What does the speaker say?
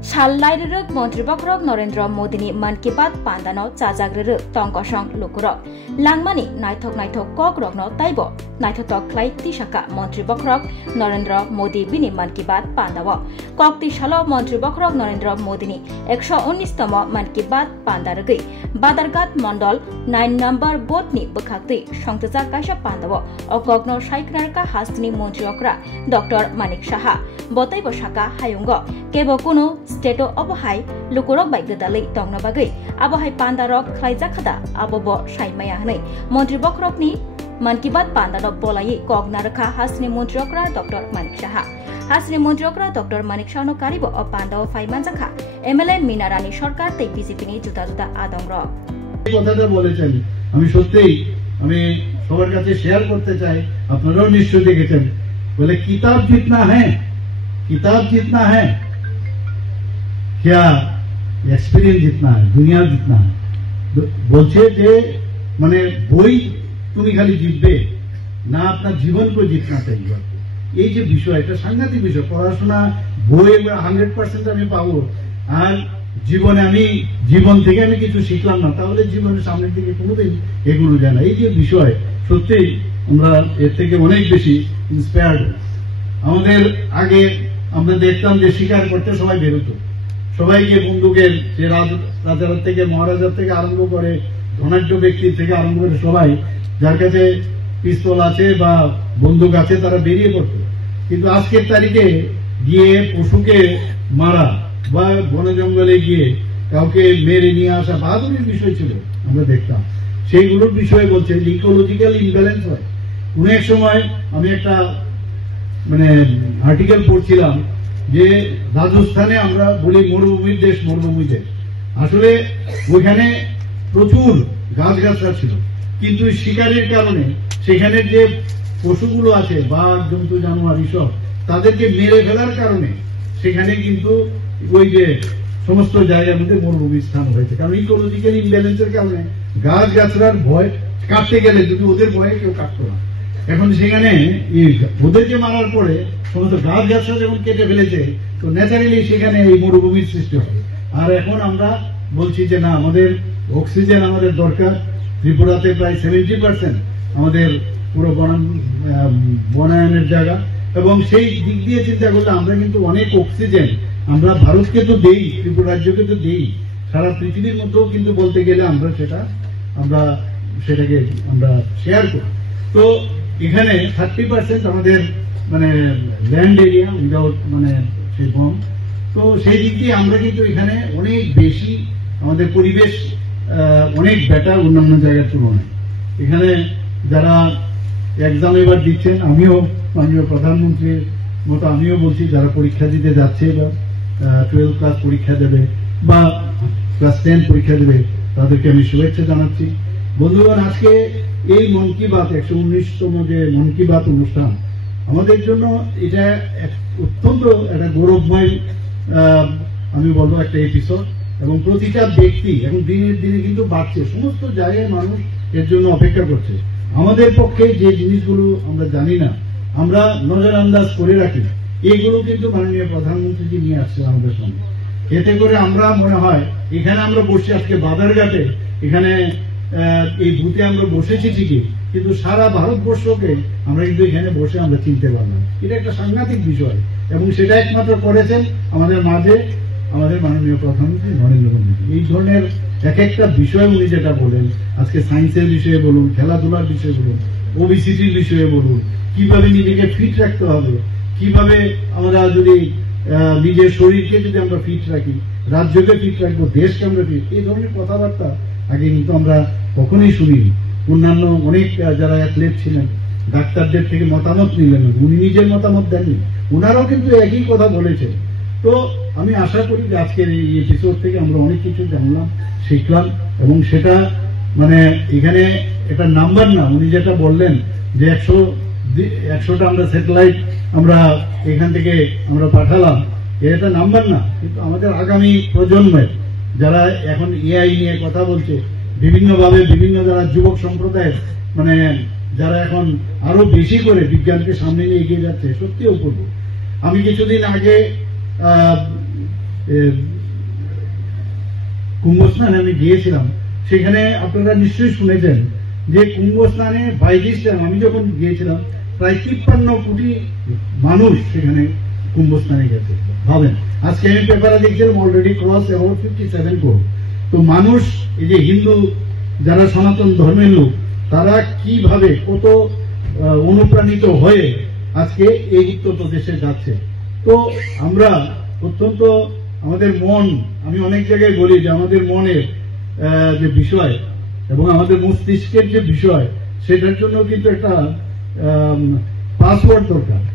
Shalairu Montri Bokrok Narendra Modini Man Ki Baat Pandano Chajagru Tongkosong Lukurok Langmani Naithok Kokrok no Taibo Naithotok Klai Tishaka Montri Bokrok Narendra Modi Bini Man Ki Baat Pandawo Kok Tishalo Montri Bokrok Narendra Modini 119tmo Man Ki Baat Pandaragi Badargat Mondol 9 number Botni Bukhakti Shongtaja Kaisha Pandawo Okogno Shaiknarka Hastini Montriokra Dr. Manik Shaha Botai Boshaka Hayungo Kebo Kuno Stato Obohai Lukurok by Gadali Tongnabagi Abohai Pandarok Klaijakada Abobo Shaimaya Hane Montri Bokrok ni Man Ki Baat Pandano Bolai Kognaraka Hasni Montriokra Dr. Manik Shaha Hasni Montriokra Dr. Manik Shano Karibo o Pandao Faimanjaka MLA Minarani Sorkar Tei BJP ni juda juda adongra কথাটা বলেছেন আমি সত্যিই আমি সবার কাছে share করতে চাই আপনারাও নিশ্চয়ই দেখেছেন বলে কিতাব জিতনা है क्या एक्सपीरियंस जितना है दुनिया जितना है বলছে যে মানে বই তুমি খালি জিতবে না আপনার জীবনকে জিতনা চাইবে এই যে বিষয় এটা সাংঘাতিক বিষয় পড়াশোনা বই 100% আমি পাবো আর জীবনে আমি জীবন থেকে আমি কিছু শিখলাম না তাহলে জীবনের সামনের দিকে কোনোদিন এগোনো যায় না এই যে বিষয় সত্যি আমরা এর থেকে অনেক বেশি ইন্সপায়ার্ড আমাদের আগে আমরা দেখতাম যে শিকার করতে সবাই বেরোতো সবাইকে বন্দুকের যে রাজার থেকে মহারাজার থেকে আরম্ভ করে ধনাঢ্য ব্যক্তি থেকে আরম্ভ করে সবাই যার কাছে পিস্তল আছে বা বন্দুক আছে তারা বেরিয়ে পড়তো কিন্তু আজকের তারিখে গিয়ে পশুকে মারা বা বনে জঙ্গলে গিয়ে কাউকে মেরে নিয়ে আসা বাহাদুরির বিষয় ছিল আমরা দেখতাম সেইগুলোর বিষয়ে বলছে যে ইকোলজিক্যাল ইমব্যালেন্স হয় অনেক সময় আমি একটা মানে আর্টিকেল পড়ছিলাম যে রাজস্থানে আমরা বলি মরুভূমির দেশ আসলে ওইখানে প্রচুর গাছগাছরা ছিল কিন্তু শিকারের কারণে সেখানে যে পশুগুলো আছে বাঘ জন্তু জানোয়ার এসব তাদেরকে মেরে ফেলার কারণে সেখানে কিন্তু ওই যে সমস্ত জায়গার মধ্যে মরুভূমির স্থান হয়েছে কারণ ইকোলজিক্যাল ইমব্যালেন্সের কারণে গাছগাছরার ভয় কাটতে গেলে যদি ওদের ভয়ে কেউ কাটতো না এখন সেখানে ওদেরকে মারার পরে সমস্ত গাছগাছরা যখন কেটে ফেলেছে তো ন্যাচারালি সেখানে এই মরুভূমির সৃষ্টি হবে আর এখন আমরা বলছি যে না আমাদের অক্সিজেন আমাদের দরকার ত্রিপুরাতে প্রায় 70% আমাদের পুরো বনায়নের জায়গা এবং সেই দিক দিয়ে চিন্তা করলে আমরা কিন্তু অনেক অক্সিজেন আমরা ভারতকে তো দেই ত্রিপুরা রাজ্যকে তো দেই সারা পৃথিবীর মধ্যেও কিন্তু বলতে গেলে আমরা সেটাকে আমরা শেয়ার করি তো এখানে 30% আমাদের মানে ল্যান্ড এরিয়া উইদাউট মানে সেই বম তো সেই দিক দিয়ে আমরা কিন্তু এখানে অনেক বেশি আমাদের পরিবেশ অনেক বেটার অন্যান্য জায়গার তুলনায় এখানে যারা এক্সাম এবার দিচ্ছেন আমিও মাননীয় প্রধানমন্ত্রীর মতো আমিও বলছি যারা পরীক্ষা দিতে যাচ্ছে বা 12 ক্লাস পরীক্ষা দেবে বা ক্লাস 10 পরীক্ষা দেবে তাদেরকে আমি শুভেচ্ছা জানাচ্ছি বন্ধুগণ আজকে এই মন কি বাত 119তম যে মন কি বাত অনুষ্ঠান আমাদের জন্য এটা অত্যন্ত একটা গৌরবময় আমি বলবো একটা এপিসোড এবং প্রতিটা ব্যক্তি এখন দিনের দিনে কিন্তু বাড়ছে সমস্ত জায়গায় মানুষ এর জন্য অপেক্ষা করছে আমাদের পক্ষে যে জিনিসগুলো আমরা জানি না আমরা নজরআন্দাজ করে রাখি এইগুলো কিন্তু মাননীয় প্রধানমন্ত্রীজি নিয়ে আসছে আমাদের সামনে এতে করে আমরা মনে হয় এখানে আমরা বসে আজকে বাদারঘাটে এখানে এই বুথে আমরা বসেছি ঠিকই কিন্তু সারা ভারতবর্ষকে আমরা কিন্তু এখানে বসে আমরা চিনতে পারলাম এটা একটা সাংঘাতিক বিষয় এবং সেটা একমাত্র করেছেন আমাদের মাঝে আমাদের মাননীয় প্রধানমন্ত্রী নরেন্দ্র মোদী এই ধরনের এক একটা বিষয় উনি যেটা বলেন আজকে সায়েন্সের বিষয়ে বলুন খেলাধুলার বিষয়ে বলুন ওবিসিটির বিষয়ে বলুন কিভাবে নিজেকে ফিট রাখতে হবে কিভাবে আমরা যদি নিজের শরীরকে যদি আমরা ফিট রাখি রাজ্যকে ফিট রাখবো দেশকে আমরা ফিট এই ধরনের কথাবার্তা আগে কিন্তু আমরা কখনোই শুনিনি অন্যান্য অনেক যারা অ্যাথলেট ছিলেন ডাক্তারদের থেকে মতামত নিলেন উনি নিজের মতামত দেননি ওনারাও কিন্তু একই কথা বলেছেন তো আমি আশা করি যে আজকের এই এপিসোড থেকে আমরা অনেক কিছু জানলাম শিখলাম এবং সেটা মানে এখানে একটা নাম্বার না উনি যেটা বললেন যে 100টা আমরা স্যাটেলাইট আমরা এখান থেকে আমরা পাঠালাম এটা নাম্বার না কিন্তু আমাদের আগামী প্রজন্মের যারা এখন এআই নিয়ে কথা বলছে বিভিন্নভাবে বিভিন্ন যারা যুবক সম্প্রদায়ের মানে যারা এখন আরো বেশি করে বিজ্ঞানকে সামনে নিয়ে এগিয়ে যাচ্ছে সত্যি অপূর্ব আমি কিছুদিন আগে কুম্ভস্নানে আমি গিয়েছিলাম, সেখানে আপনারা নিশ্চয়ই শুনেছেন যে কুম্ভস্নানে বাই দিস টাইম আমি যখন গিয়েছিলাম প্রায় 53 কোটি মানুষ সেখানে কুম্ভস্নানে গেছে। ভাবেন, আজকে আমি পেপারে দেখছিলাম অলরেডি ক্রস অ্যাবাউট 57 কোটি। তো মানুষ, এই যে হিন্দু যারা সনাতন ধর্মের লোক, তারা কিভাবে কত অনুপ্রাণিত হয়ে আজকে এই উত্তরপ্রদেশে যাচ্ছে। তো আমরা অত্যন্ত আমাদের মন, আমি অনেক জায়গায় বলি যে আমাদের মনের যে বিষয় এবং আমাদের মস্তিষ্কের যে বিষয়, সেটার জন্য কিন্তু একটা পাসওয়ার্ড দরকার।